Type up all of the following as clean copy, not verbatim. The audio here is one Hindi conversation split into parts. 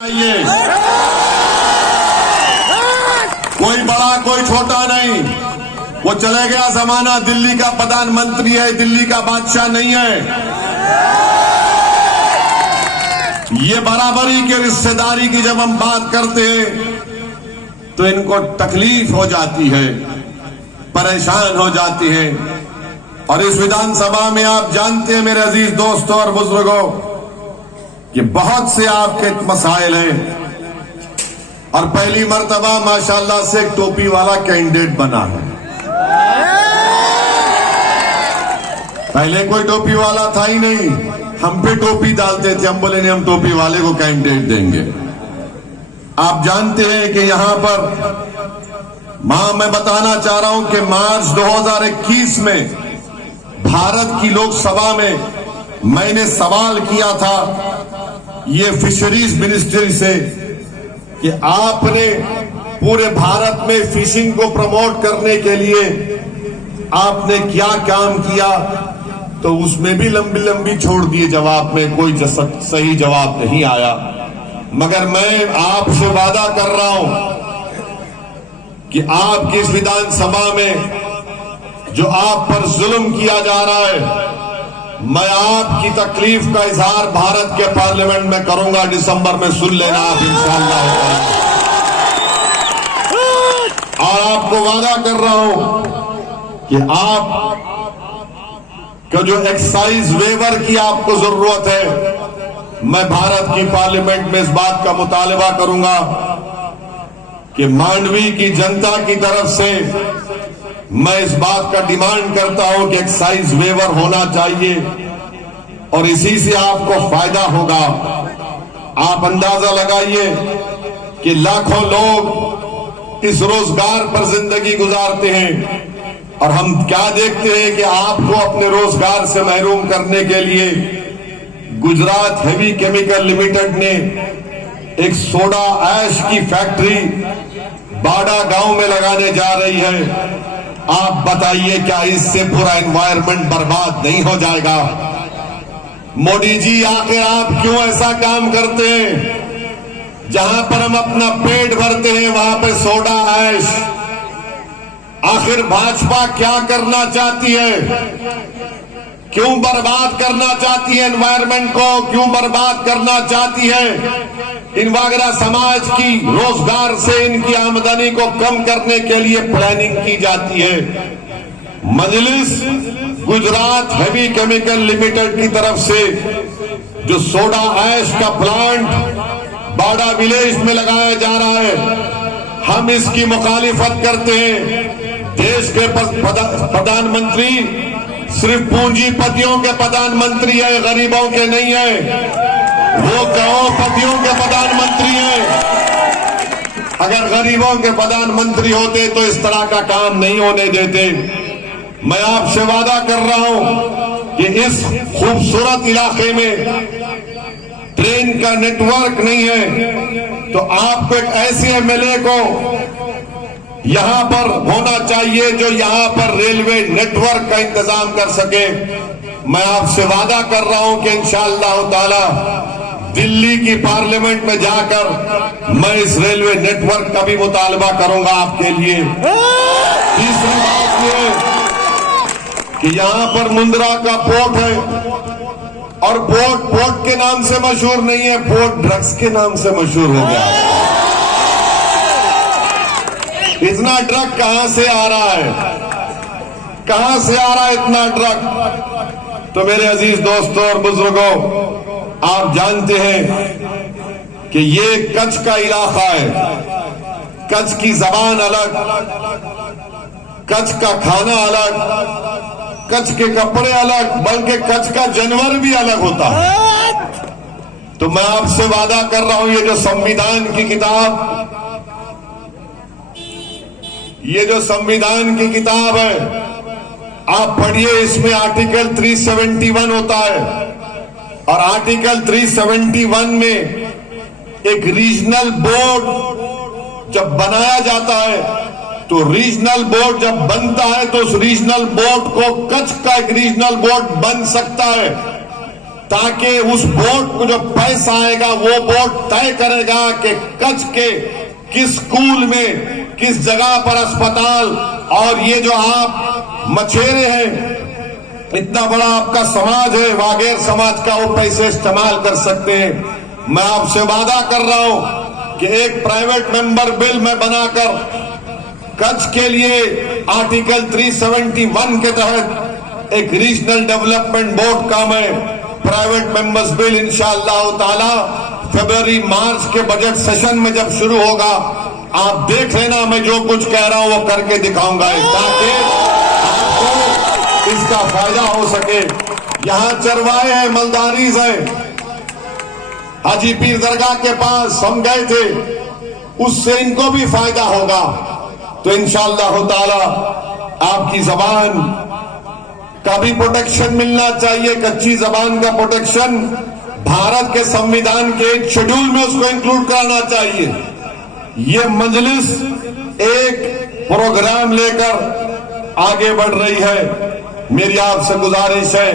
ये कोई बड़ा कोई छोटा नहीं, वो चले गया जमाना दिल्ली का प्रधानमंत्री है, दिल्ली का बादशाह नहीं है। ये बराबरी के रिश्तेदारी की जब हम बात करते हैं तो इनको तकलीफ हो जाती है, परेशान हो जाती है। और इस विधानसभा में आप जानते हैं मेरे अजीज दोस्तों और बुजुर्गों कि बहुत से आपके मसाइल हैं और पहली मर्तबा माशाल्लाह से एक टोपी वाला कैंडिडेट बना है। पहले कोई टोपी वाला था ही नहीं, हम पे टोपी डालते थे, हम बोले नहीं हम टोपी वाले को कैंडिडेट देंगे। आप जानते हैं कि यहां पर मैं बताना चाह रहा हूं कि मार्च 2021 में भारत की लोकसभा में मैंने सवाल किया था ये फिशरीज मिनिस्ट्री से कि आपने पूरे भारत में फिशिंग को प्रमोट करने के लिए आपने क्या काम किया, तो उसमें भी लंबी लंबी छोड़ दिए जवाब में, कोई सही जवाब नहीं आया। मगर मैं आपसे वादा कर रहा हूं कि आपकी इस विधानसभा में जो आप पर जुल्म किया जा रहा है, मैं आपकी तकलीफ का इजहार भारत के पार्लियामेंट में करूंगा। दिसंबर में सुन लेना आप इंशाअल्लाह। और आपको वादा कर रहा हूं कि आप का जो एक्साइज वेवर की आपको जरूरत है, मैं भारत की पार्लियामेंट में इस बात का मुतालबा करूंगा कि मांडवी की जनता की तरफ से मैं इस बात का डिमांड करता हूं कि एक्साइज वेवर होना चाहिए और इसी से आपको फायदा होगा। आप अंदाजा लगाइए कि लाखों लोग इस रोजगार पर जिंदगी गुजारते हैं और हम क्या देखते हैं कि आपको अपने रोजगार से महरूम करने के लिए गुजरात हेवी केमिकल लिमिटेड ने एक सोडा ऐश की फैक्ट्री बाड़ा गांव में लगाने जा रही है। आप बताइए क्या इससे पूरा एनवायरनमेंट बर्बाद नहीं हो जाएगा? मोदी जी आखिर आप क्यों ऐसा काम करते हैं? जहां पर हम अपना पेट भरते हैं वहां पे सोडा ऐश। आखिर भाजपा क्या करना चाहती है? क्यों बर्बाद करना चाहती है एनवायरनमेंट को? क्यों बर्बाद करना चाहती है इन वागरा समाज की रोजगार से इनकी आमदनी को कम करने के लिए प्लानिंग की जाती है। मजलिस गुजरात हेवी केमिकल लिमिटेड की तरफ से जो सोडा ऐश का प्लांट बाड़ा विलेज में लगाया जा रहा है, हम इसकी मुखालिफत करते हैं। देश के प्रधानमंत्री सिर्फ पूंजीपतियों के प्रधानमंत्री है, गरीबों के नहीं है। वो करोड़पतियों के प्रधानमंत्री हैं। अगर गरीबों के प्रधानमंत्री होते तो इस तरह का काम नहीं होने देते। मैं आपसे वादा कर रहा हूं कि इस खूबसूरत इलाके में ट्रेन का नेटवर्क नहीं है, तो आपको एक ऐसे एमएलए को यहां पर होना चाहिए जो यहां पर रेलवे नेटवर्क का इंतजाम कर सके। मैं आपसे वादा कर रहा हूं कि इंशाअल्लाह ताला दिल्ली की पार्लियामेंट में जाकर मैं इस रेलवे नेटवर्क का भी मुतालबा करूंगा आपके लिए। तीसरी बात यह कि यहां पर मुंद्रा का पोर्ट है और पोर्ट के नाम से मशहूर नहीं है, पोर्ट ड्रग्स के नाम से मशहूर हो गया। इतना ड्रग कहां से आ रहा है? कहां से आ रहा है इतना ड्रग? तो मेरे अजीज दोस्तों और बुजुर्गों, आप जानते हैं कि ये कच्छ का इलाका है। कच्छ की जबान अलग, कच्छ का खाना अलग, कच्छ के कपड़े अलग, बल्कि कच्छ का जानवर भी अलग होता है। तो मैं आपसे वादा कर रहा हूं, ये जो संविधान की किताब है, आप पढ़िए। इसमें आर्टिकल 371 होता है और आर्टिकल 371 में एक रीजनल बोर्ड जब बनाया जाता है, तो रीजनल बोर्ड जब बनता है तो उस रीजनल बोर्ड को कच्छ का एक रीजनल बोर्ड बन सकता है। ताकि उस बोर्ड को जो पैसा आएगा वो बोर्ड तय करेगा कि कच्छ के किस स्कूल में, किस जगह पर अस्पताल, और ये जो आप मछेरे हैं, इतना बड़ा आपका समाज है वागेर समाज का, वो पैसे इस्तेमाल कर सकते हैं। मैं आपसे वादा कर रहा हूं कि एक प्राइवेट मेंबर बिल में बनाकर कच्छ के लिए आर्टिकल 371 के तहत एक रीजनल डेवलपमेंट बोर्ड का मैं प्राइवेट मेंबर्स बिल इंशाअल्लाह ताला फरवरी मार्च के बजट सेशन में जब शुरू होगा, आप देख लेना, मैं जो कुछ कह रहा हूं वो करके दिखाऊंगा ताकि आपको इसका फायदा हो सके। यहां चरवाए हैं, मलदारीज हैं। हाजी पीर दरगाह के पास हम गए थे, उससे इनको भी फायदा होगा। तो इंशाअल्लाह ताला आपकी जबान का भी प्रोटेक्शन मिलना चाहिए, कच्ची जबान का प्रोटेक्शन भारत के संविधान के एक शेड्यूल में उसको इंक्लूड कराना चाहिए। ये मजलिस एक प्रोग्राम लेकर आगे बढ़ रही है। मेरी आपसे गुजारिश है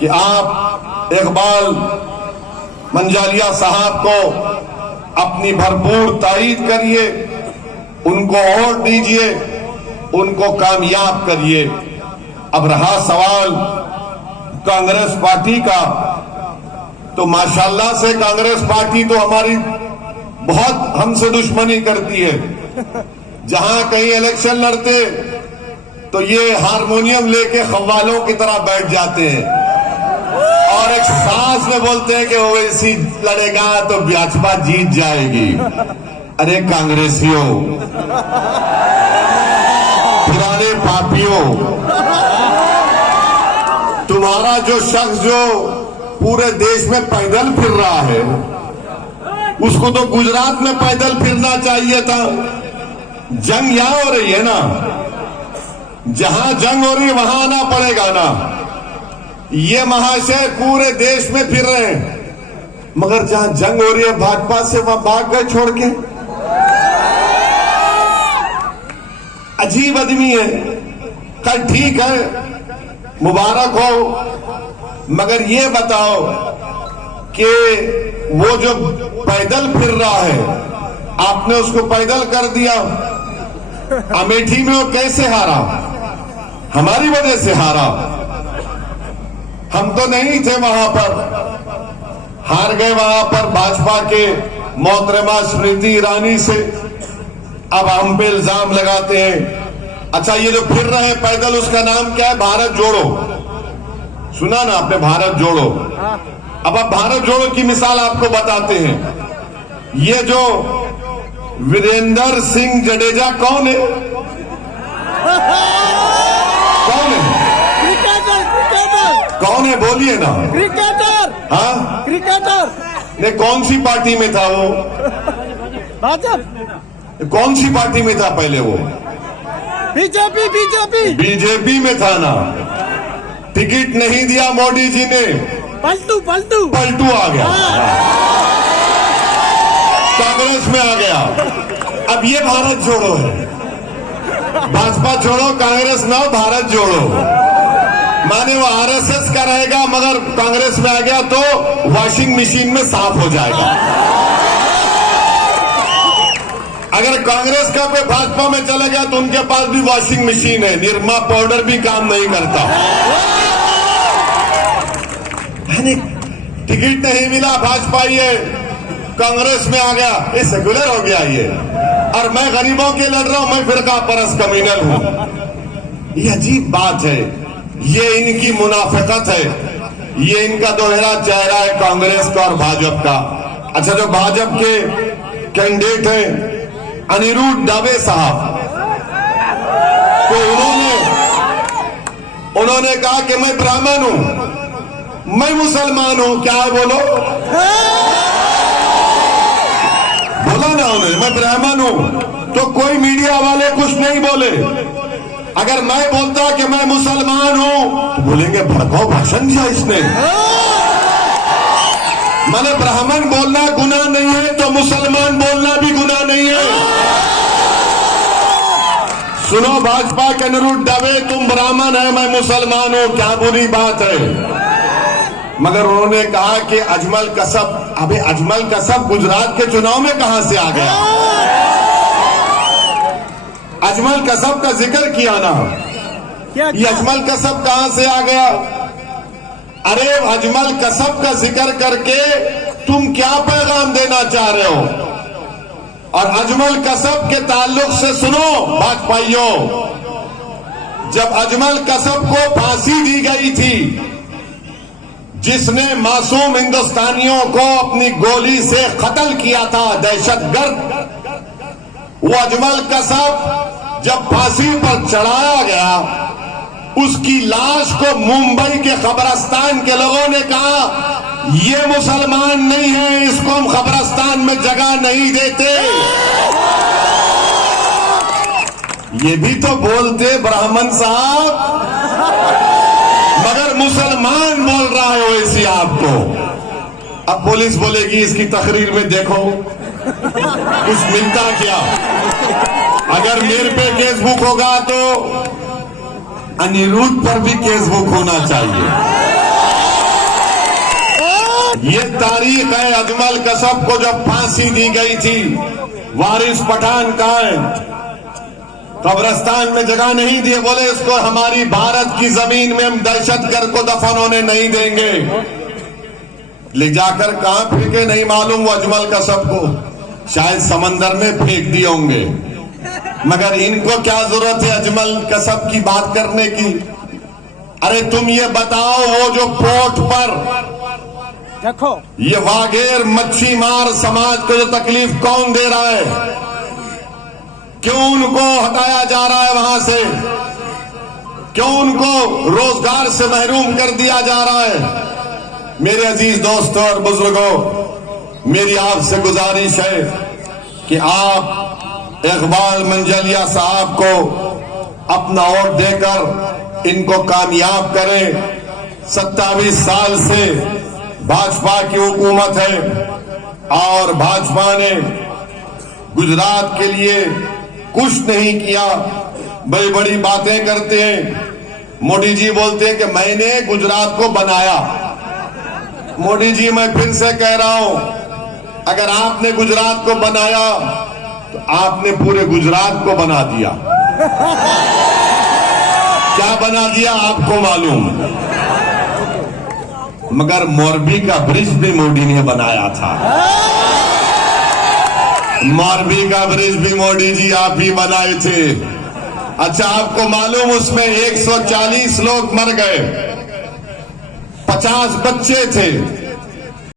कि आप इकबाल मंजालिया साहब को अपनी भरपूर तारीफ करिए, उनको वोट दीजिए, उनको कामयाब करिए। अब रहा सवाल कांग्रेस पार्टी का, तो माशाल्लाह से कांग्रेस पार्टी तो हमारी बहुत हमसे दुश्मनी करती है। जहां कहीं इलेक्शन लड़ते तो ये हारमोनियम लेके खव्वालों की तरह बैठ जाते हैं और एक सांस में बोलते हैं कि ओवैसी लड़ेगा तो भाजपा जीत जाएगी। अरे कांग्रेसियों, पुराने पापियों, तुम्हारा जो शख्स जो पूरे देश में पैदल फिर रहा है, उसको तो गुजरात में पैदल फिरना चाहिए था। जंग यहां हो रही है ना, जहां जंग हो रही है वहां आना पड़ेगा ना। ये महाशय पूरे देश में फिर रहे हैं, मगर जहां जंग हो रही है भाजपा से वहां भाग गए छोड़ के। अजीब आदमी है। कल ठीक है, मुबारक हो, मगर ये बताओ कि वो जो पैदल फिर रहा है, आपने उसको पैदल कर दिया। अमेठी में वो कैसे हारा? हमारी वजह से हारा। हम तो नहीं थे वहां पर, हार गए वहां पर भाजपा के मोहतरमा स्मृति ईरानी से। अब हम पे इल्जाम लगाते हैं। अच्छा, ये जो फिर रहे हैं पैदल, उसका नाम क्या है? भारत जोड़ो। सुना ना आपने, भारत जोड़ो। अब आप भारत जोड़ो की मिसाल आपको बताते हैं। ये जो वीरेंद्र सिंह जडेजा कौन है? कौन है? क्रिकेटर। कौन है? बोलिए ना। क्रिकेटर। हाँ, क्रिकेटर। ने कौन सी पार्टी में था वो? भाजपा। कौन सी पार्टी में था पहले वो? बीजेपी। बीजेपी। बीजेपी में था ना। टिकट नहीं दिया मोदी जी ने, पलटू पलटू पलटू आ गया, कांग्रेस में आ गया। अब ये भारत जोड़ो है। भाजपा छोड़ो, कांग्रेस में आओ, भारत जोड़ो। माने वो आरएसएस का रहेगा, मगर कांग्रेस में आ गया तो वॉशिंग मशीन में साफ हो जाएगा। अगर कांग्रेस का पे भाजपा में चले गया तो उनके पास भी वॉशिंग मशीन है, निरमा पाउडर भी काम नहीं करता। टिकट नहीं मिला, भाजपा ये कांग्रेस में आ गया, ये सेकुलर हो गया ये। और मैं गरीबों के लड़ रहा हूं, मैं फिरका परस्त कम्युनल हूं। ये अजीब बात है, ये इनकी मुनाफिकत है, ये इनका दोहरा चेहरा है कांग्रेस का और भाजपा का। अच्छा, जो भाजपा के कैंडिडेट हैं अनिरुद्ध दवे साहब, तो उन्होंने कहा कि मैं ब्राह्मण हूं, मैं मुसलमान हूं। क्या है बोलो? बोला ना उन्होंने, मैं ब्राह्मण हूं। तो कोई मीडिया वाले कुछ नहीं बोले। अगर मैं बोलता कि मैं मुसलमान हूं तो बोलेंगे भड़काऊ भाषण दिया इसने। मैंने ब्राह्मण बोलना गुनाह नहीं है तो मुसलमान बोलना भी गुनाह नहीं है। सुनो भाजपा के अनिरुद्ध दवे, तुम ब्राह्मण है, मैं मुसलमान हूं, क्या बुरी बात है? मगर उन्होंने कहा कि अजमल कसब, अबे अजमल कसब गुजरात के चुनाव में कहां से आ गया? अजमल कसब का जिक्र किया ना, क्या ये अजमल कसब कहां से आ गया? अरे अजमल कसब का जिक्र करके तुम क्या पैगाम देना चाह रहे हो? और अजमल कसब के ताल्लुक से सुनो भाजपाइयों, जब अजमल कसब को फांसी दी गई थी, जिसने मासूम हिंदुस्तानियों को अपनी गोली से कत्ल किया था, दहशतगर्द, वो अजमल कसब जब फांसी पर चढ़ाया गया, उसकी लाश को मुंबई के कब्रिस्तान के लोगों ने कहा ये मुसलमान नहीं है, इसको हम कब्रिस्तान में जगह नहीं देते। ये भी तो बोलते ब्राह्मण साहब, मगर मुसलमान बोल रहा है ओवैसी आपको। अब पुलिस बोलेगी इसकी तकरीर में देखो कुछ मिलता क्या। अगर मेरे पे केस बुक होगा तो अनिरुद्ध पर भी केस बुक होना चाहिए। ये तारीख है अजमल कसब को जब फांसी दी गई थी। वारिस पठान कहाँ है? कब्रिस्तान में जगह नहीं दिए, बोले इसको हमारी भारत की जमीन में हम दहशतगर्द को दफन होने नहीं देंगे। ले जाकर कहां फेंके नहीं मालूम वो अजमल कसब को, शायद समंदर में फेंक दिए होंगे। मगर इनको क्या जरूरत है अजमल कसब की बात करने की? अरे तुम ये बताओ, वो जो पोर्ट पर देखो ये वागेर मच्छी मार समाज को जो तकलीफ कौन दे रहा है? क्यों उनको हटाया जा रहा है वहां से? क्यों उनको रोजगार से महरूम कर दिया जा रहा है? मेरे अजीज दोस्तों और बुजुर्गों, मेरी आपसे गुजारिश है कि आप इकबाल मंजलिया साहब को अपना वोट देकर इनको कामयाब करें। 27 साल से भाजपा की हुकूमत है और भाजपा ने गुजरात के लिए कुछ नहीं किया। बड़ी बड़ी बातें करते हैं। मोदी जी बोलते हैं कि मैंने गुजरात को बनाया। मोदी जी, मैं फिर से कह रहा हूं, अगर आपने गुजरात को बनाया तो आपने पूरे गुजरात को बना दिया। क्या बना दिया आपको मालूम? मगर मोरबी का ब्रिज भी मोदी ने बनाया था। मोरबी का ब्रिज भी मोदी जी आप ही बनाए थे। अच्छा, आपको मालूम उसमें 140 लोग मर गए, 50 बच्चे थे।